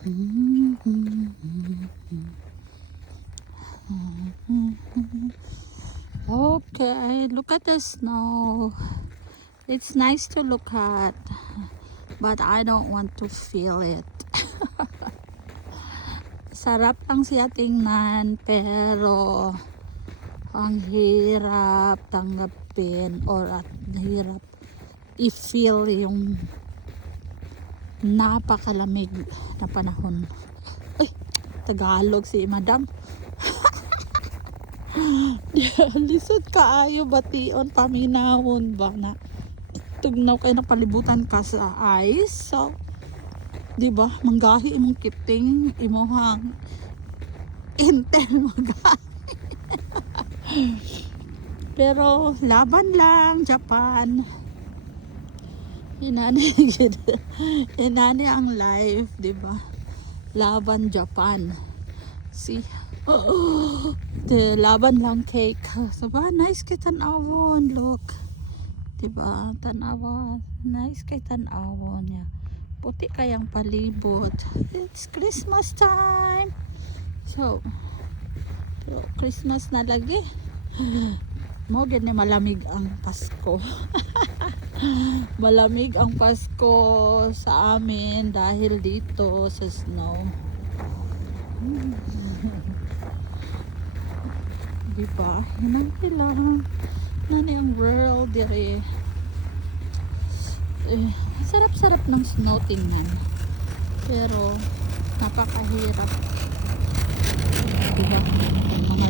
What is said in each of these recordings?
Okay, look at the snow. It's nice to look at, but I don't want to feel it. Sarap lang siya tingnan, pero ang hirap tanggapin or at hirap i-feel yung napakalamig na panahon. Ay, Tagalog si Madam. Lisod kaayo bation paminahon ba na tugnaw kay napalibutan ka sa ice. So, di ba? Manggahi imong kipting imuhang intel magahi. Pero laban lang Japan. Inani ang life, di ba? Laban Japan. See? The laban lang cake. So ba, nice kay tanawon. Look. Diba? Tanawon. Nice kay tanawon. Yeah. Puti kayang palibot. It's Christmas time. So, Christmas na lagi. Mo gid ni malamig ang Pasko. Malamig ang Pasko sa amin dahil dito sa snow. Diba? Hinanti lang. Nani ang world dire. Sarap-sarap ng snow tingnan. Pero napakahirap. Diba? Mga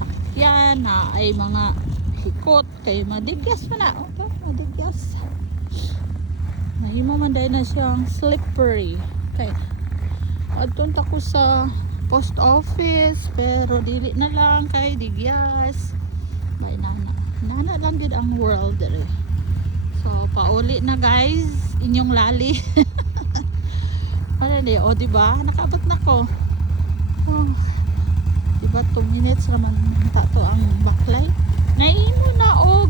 sakyan na ay mga hikot kay madiglas pa na. Okay, madiglas. Nahimo man dahil na siyang slippery. Okay. Adtunta ko sa post office pero dili na lang kay digyas. Bay nana lang gid ang world dire. So pauli na guys, inyong lali. Ano ni, o diba? Nakabot na ko. Oh, diba 2 minutes naman tato ang backlight. Naimo na og